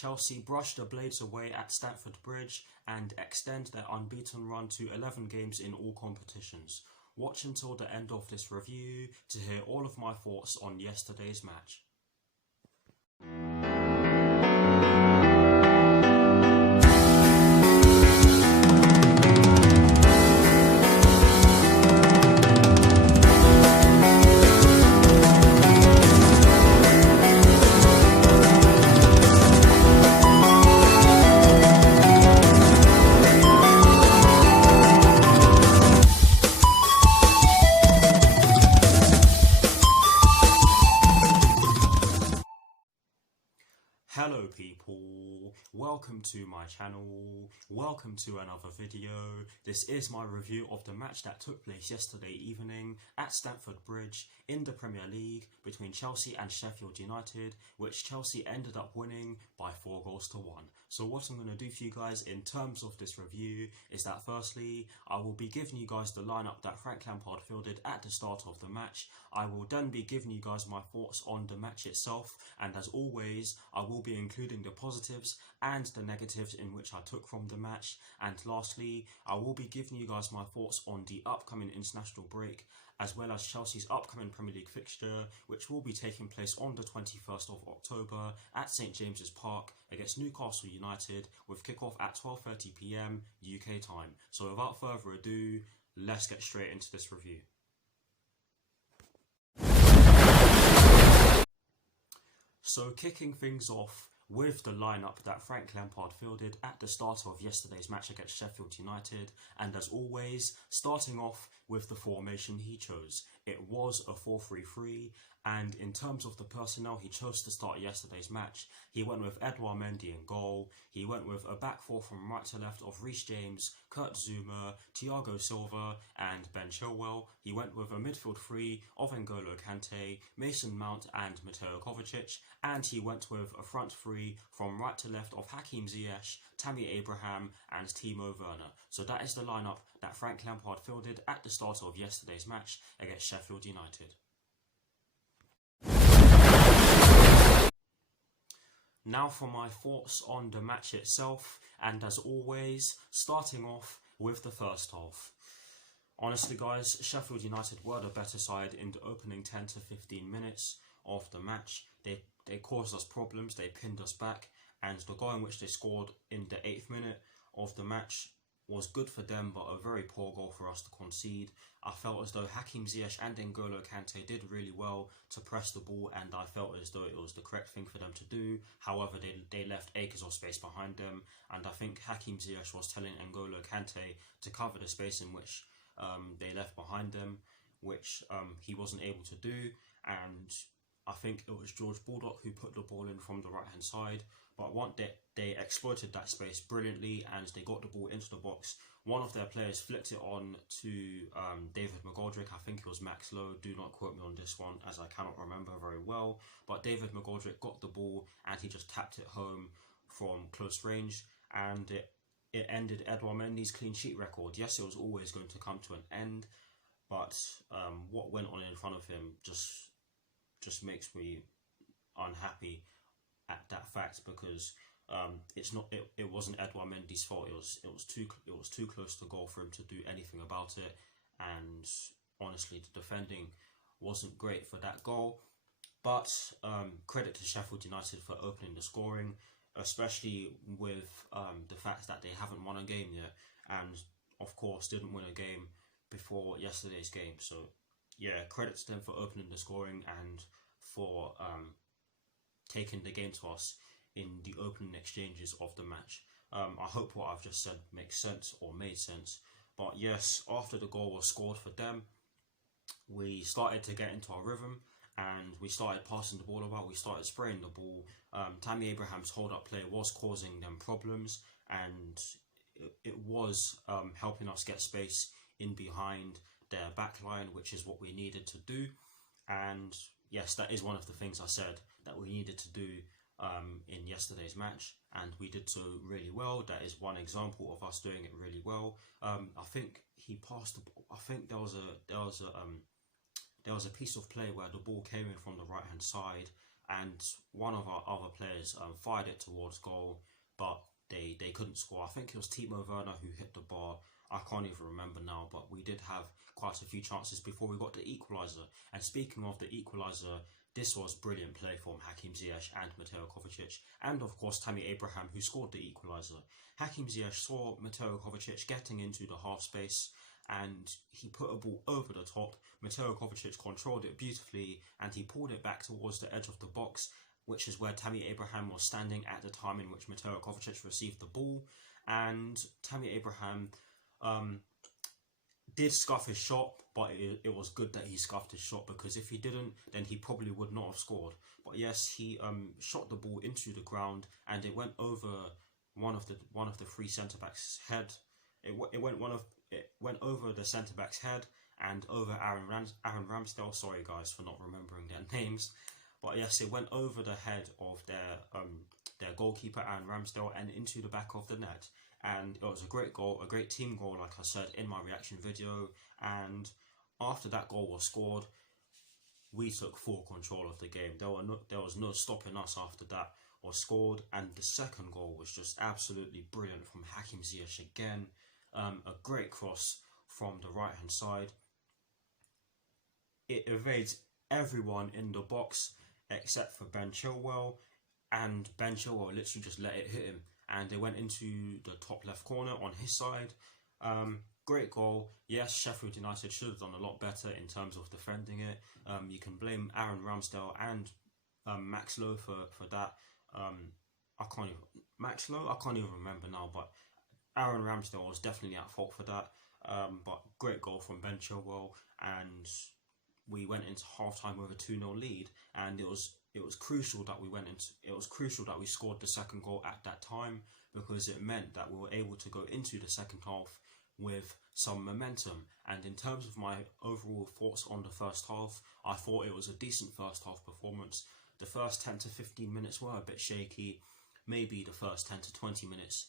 Chelsea brush the Blades away at Stamford Bridge and extend their unbeaten run to 11 games in all competitions. Watch until the end of this review to hear all of my thoughts on yesterday's match. Hello people, welcome to my channel, welcome to another video. This is my review of the match that took place yesterday evening at Stamford Bridge in the Premier League between Chelsea and Sheffield United, which Chelsea ended up winning by 4-1. So what I'm going to do for you guys in terms of this review is that firstly, I will be giving you guys the lineup that Frank Lampard fielded at the start of the match. I will then be giving you guys my thoughts on the match itself, and as always, I will be including the positives and the negatives in which I took from the match. And lastly, I will be giving you guys my thoughts on the upcoming international break, as well as Chelsea's upcoming Premier League fixture, which will be taking place on the 21st of October at St James's Park against Newcastle United, with kickoff at 12:30 PM UK time. So without further ado, let's get straight into this review. So kicking things off with the lineup that Frank Lampard fielded at the start of yesterday's match against Sheffield United, and as always, starting off with the formation he chose. It was a 4-3-3, and in terms of the personnel he chose to start yesterday's match, he went with Edouard Mendy in goal. He went with a back four from right to left of Reece James, Kurt Zouma, Thiago Silva and Ben Chilwell. He went with a midfield three of N'Golo Kante, Mason Mount and Mateo Kovacic, and he went with a front three from right to left of Hakim Ziyech, Tammy Abraham and Timo Werner. So that is the lineup that Frank Lampard fielded at the start of yesterday's match against Sheffield United. Now for my thoughts on the match itself, and as always, starting off with the first half. Honestly guys, Sheffield United were the better side in the opening 10 to 15 minutes of the match. They caused us problems, they pinned us back, and the goal in which they scored in the 8th minute of the match was good for them, but a very poor goal for us to concede. I felt as though Hakim Ziyech and N'Golo Kante did really well to press the ball, and I felt as though it was the correct thing for them to do. However, they left acres of space behind them, and I think Hakim Ziyech was telling N'Golo Kante to cover the space in which they left behind them, which he wasn't able to do. And I think it was George Baldock who put the ball in from the right hand side, but once they exploited that space brilliantly and they got the ball into the box. One of their players flicked it on to David McGoldrick. I think it was Max Lowe, do not quote me on this one as I cannot remember very well, but David McGoldrick got the ball and he just tapped it home from close range, and it ended Edouard Mendy's clean sheet record. Yes, it was always going to come to an end, but what went on in front of him just makes me unhappy at that fact, because it wasn't Edouard Mendy's fault. It was too close to goal for him to do anything about it, and honestly the defending wasn't great for that goal. But credit to Sheffield United for opening the scoring, especially with the fact that they haven't won a game yet, and of course didn't win a game before yesterday's game. So yeah, credit to them for opening the scoring and for taking the game to us in the opening exchanges of the match. I hope what I've just said makes sense or made sense. But yes, after the goal was scored for them, we started to get into our rhythm and we started passing the ball about, we started spraying the ball. Tammy Abraham's hold-up play was causing them problems, and it was helping us get space in behind their back line, which is what we needed to do. And yes, that is one of the things I said that we needed to do in yesterday's match, and we did so really well. That is one example of us doing it really well. I think he passed the ball. I think there was a piece of play where the ball came in from the right hand side and one of our other players fired it towards goal, but they couldn't score. I think it was Timo Werner who hit the bar. I can't even remember now, but we did have quite a few chances before we got the equaliser. And speaking of the equaliser, this was brilliant play from Hakim Ziyech and Mateo Kovacic, and of course Tammy Abraham, who scored the equaliser. Hakim Ziyech saw Mateo Kovacic getting into the half space, and he put a ball over the top. Mateo Kovacic controlled it beautifully, and he pulled it back towards the edge of the box, which is where Tammy Abraham was standing at the time in which Mateo Kovacic received the ball. And Tammy Abraham did scuff his shot, but it was good that he scuffed his shot, because if he didn't, then he probably would not have scored. But yes, he shot the ball into the ground, and it went over one of the three centre backs' head. It went over the centre back's head and over Aaron Ramsdale. Sorry guys for not remembering their names, but yes, it went over the head of their goalkeeper Aaron Ramsdale and into the back of the net. And it was a great goal, a great team goal, like I said in my reaction video. And after that goal was scored, we took full control of the game. There was no stopping us after that was scored. And the second goal was just absolutely brilliant from Hakim Ziyech again. A great cross from the right hand side. It evades everyone in the box except for Ben Chilwell, and Ben Chilwell literally just let it hit him, and they went into the top left corner on his side. Great goal. Yes, Sheffield United should have done a lot better in terms of defending it. You can blame Aaron Ramsdale and Max Lowe for that. I can't even remember now, but Aaron Ramsdale was definitely at fault for that. But great goal from Ben Chilwell, and we went into halftime with a 2-0 lead, and it was crucial that we scored the second goal at that time, because it meant that we were able to go into the second half with some momentum. And in terms of my overall thoughts on the first half, I thought it was a decent first half performance. The first 10 to 15 minutes were a bit shaky, maybe the first 10 to 20 minutes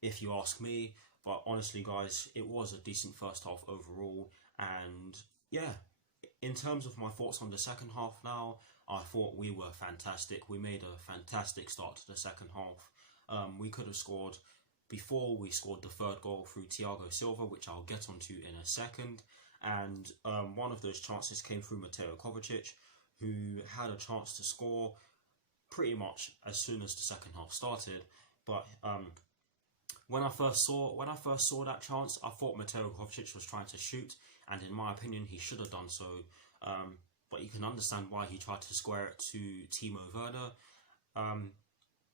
if you ask me, but honestly guys, it was a decent first half overall. And yeah, in terms of my thoughts on the second half now, I thought we were fantastic. We made a fantastic start to the second half. We could have scored before we scored the third goal through Thiago Silva, which I'll get onto in a second. And one of those chances came through Mateo Kovacic, who had a chance to score pretty much as soon as the second half started. But when I first saw that chance, I thought Mateo Kovacic was trying to shoot, and in my opinion, he should have done so. But you can understand why he tried to square it to Timo Werner.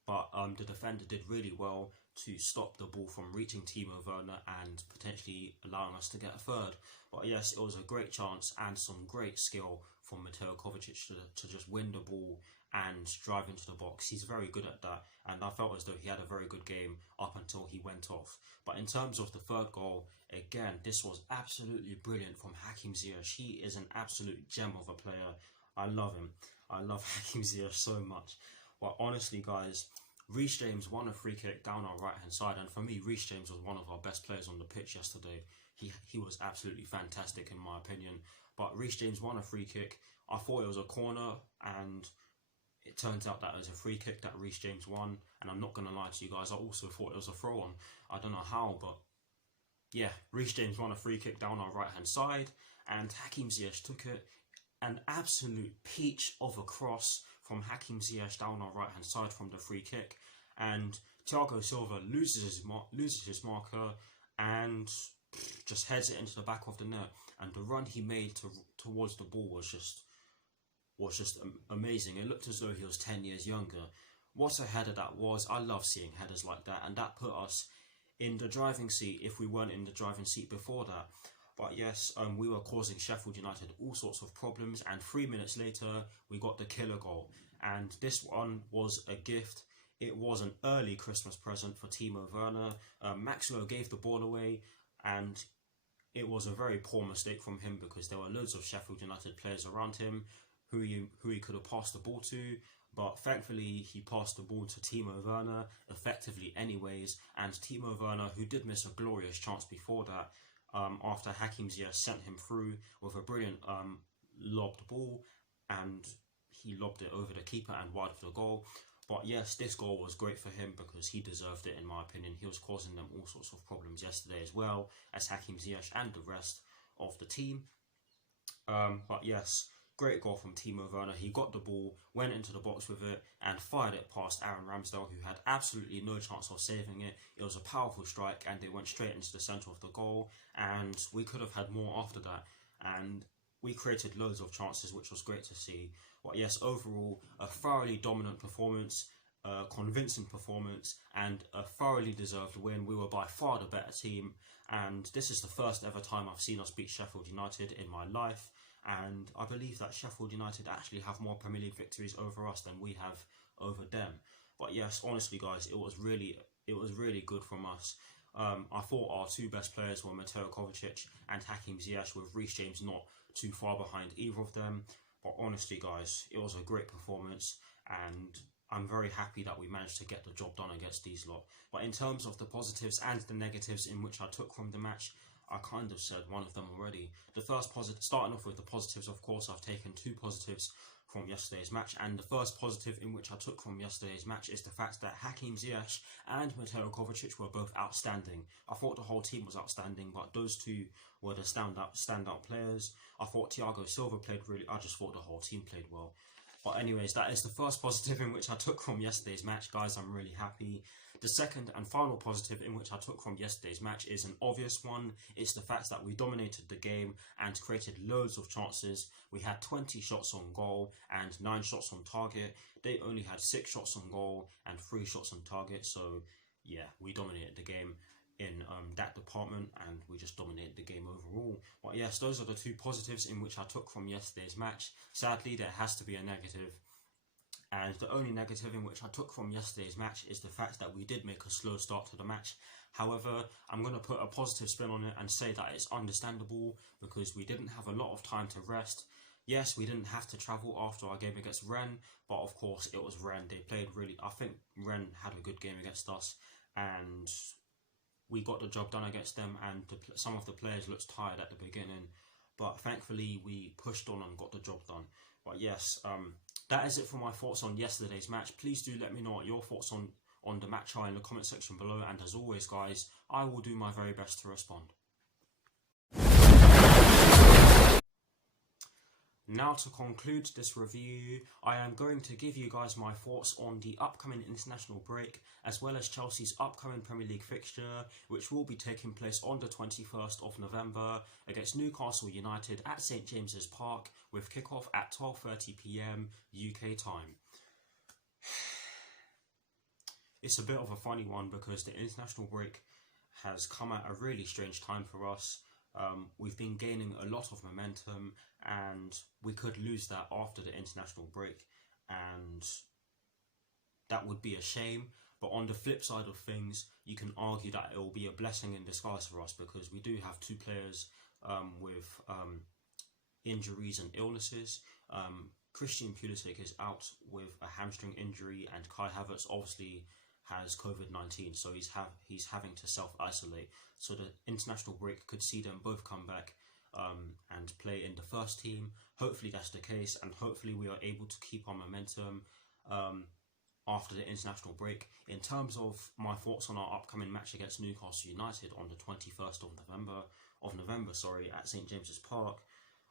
But the defender did really well to stop the ball from reaching Timo Werner and potentially allowing us to get a third. But yes, it was a great chance and some great skill from Mateo Kovacic to just win the ball and drive into the box. He's very good at that, and I felt as though he had a very good game up until he went off. But in terms of the third goal, again, this was absolutely brilliant from Hakim Ziyech. He is an absolute gem of a player. I love him. I love Hakim Ziyech so much. But honestly, guys, Reece James won a free kick down our right hand side, and for me, Reece James was one of our best players on the pitch yesterday. He was absolutely fantastic in my opinion. But Reece James won a free kick. I thought it was a corner, and it turns out that it was a free kick that Reece James won. And I'm not going to lie to you guys, I also thought it was a throw on. I don't know how, but yeah, Reece James won a free kick down our right hand side, and Hakim Ziyech took it. An absolute peach of a cross from Hakim Ziyech down our right hand side from the free kick, and Thiago Silva loses his marker and just heads it into the back of the net. And the run he made towards the ball was just amazing. It looked as though he was 10 years younger. What a header that was. I love seeing headers like that, and that put us in the driving seat if we weren't in the driving seat before that. But yes, we were causing Sheffield United all sorts of problems, and 3 minutes later we got the killer goal. And this one was a gift. It was an early Christmas present for Timo Werner. Max Lowe gave the ball away, and it was a very poor mistake from him, because there were loads of Sheffield United players around him who he could have passed the ball to. But thankfully, he passed the ball to Timo Werner effectively anyways. And Timo Werner, who did miss a glorious chance before that, after Hakim Ziyech sent him through with a brilliant lobbed ball, and he lobbed it over the keeper and wide of the goal. But yes, this goal was great for him because he deserved it, in my opinion. He was causing them all sorts of problems yesterday as well as Hakim Ziyech and the rest of the team. But yes, great goal from Timo Werner. He got the ball, went into the box with it, and fired it past Aaron Ramsdale, who had absolutely no chance of saving it. It was a powerful strike, and they went straight into the centre of the goal. And we could have had more after that. And we created loads of chances, which was great to see. But yes, overall, a thoroughly dominant performance, a convincing performance, and a thoroughly deserved win. We were by far the better team, and this is the first ever time I've seen us beat Sheffield United in my life. And I believe that Sheffield United actually have more Premier League victories over us than we have over them. But yes, honestly, guys, it was really good from us. I thought our two best players were Mateo Kovacic and Hakim Ziyech, with Reece James not too far behind either of them. But honestly, guys, it was a great performance, and I'm very happy that we managed to get the job done against these lot. But in terms of the positives and the negatives in which I took from the match, I kind of said one of them already. The first positive, starting off with the positives, of course, I've taken two positives from yesterday's match, and the first positive in which I took from yesterday's match is the fact that Hakim Ziyech and Mateo Kovacic were both outstanding. I thought the whole team was outstanding, but those two were the standout players. I thought Thiago Silva played I just thought the whole team played well. But anyways, that is the first positive in which I took from yesterday's match, guys. I'm really happy. The second and final positive in which I took from yesterday's match is an obvious one. It's the fact that we dominated the game and created loads of chances. We had 20 shots on goal and 9 shots on target. They only had 6 shots on goal and 3 shots on target. So yeah, we dominated the game in that department, and we just dominated the game overall. But yes, those are the two positives in which I took from yesterday's match. Sadly, there has to be a negative, and the only negative in which I took from yesterday's match is the fact that we did make a slow start to the match. However, I'm going to put a positive spin on it and say that it's understandable because we didn't have a lot of time to rest. Yes, we didn't have to travel after our game against Rennes, but of course it was Rennes. They played I think Rennes had a good game against us, and we got the job done against them, and some of the players looked tired at the beginning, but thankfully we pushed on and got the job done. But yes, that is it for my thoughts on yesterday's match. Please do let me know what your thoughts on the match are in the comment section below, and as always, guys, I will do my very best to respond. Now, to conclude this review, I am going to give you guys my thoughts on the upcoming international break, as well as Chelsea's upcoming Premier League fixture, which will be taking place on the 21st of November against Newcastle United at St James's Park, with kickoff at 12:30 PM UK time. It's a bit of a funny one because the international break has come at a really strange time for us. We've been gaining a lot of momentum, and we could lose that after the international break, and that would be a shame. But on the flip side of things, you can argue that it will be a blessing in disguise for us, because we do have two players with injuries and illnesses. Christian Pulisic is out with a hamstring injury, and Kai Havertz obviously has COVID-19, so he's having to self-isolate. So the international break could see them both come back and play in the first team. Hopefully that's the case, and hopefully we are able to keep our momentum after the international break. In terms of my thoughts on our upcoming match against Newcastle United on the 21st of November, at St James's Park,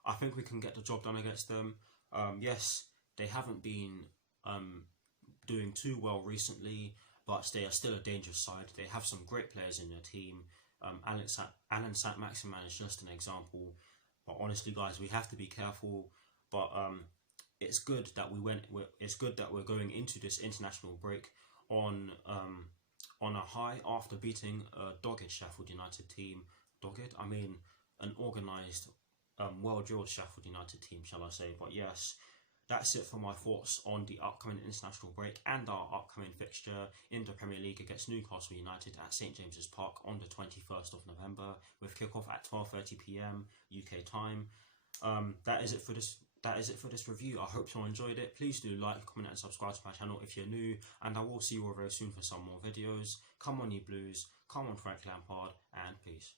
I think we can get the job done against them. Yes, they haven't been doing too well recently, but they are still a dangerous side. They have some great players in their team. Alan Saint-Maximin is just an example. But honestly, guys, we have to be careful. But it's good that we're going into this international break on a high after beating a dogged Sheffield United team. Dogged? I mean, an organised, well-drilled Sheffield United team, shall I say. But yes, that's it for my thoughts on the upcoming international break and our upcoming fixture in the Premier League against Newcastle United at St James's Park on the 21st of November, with kickoff at 12:30 PM UK time. That is it for this review. I hope you enjoyed it. Please do like, comment, and subscribe to my channel if you're new, and I will see you all very soon for some more videos. Come on, you Blues! Come on, Frank Lampard! And peace.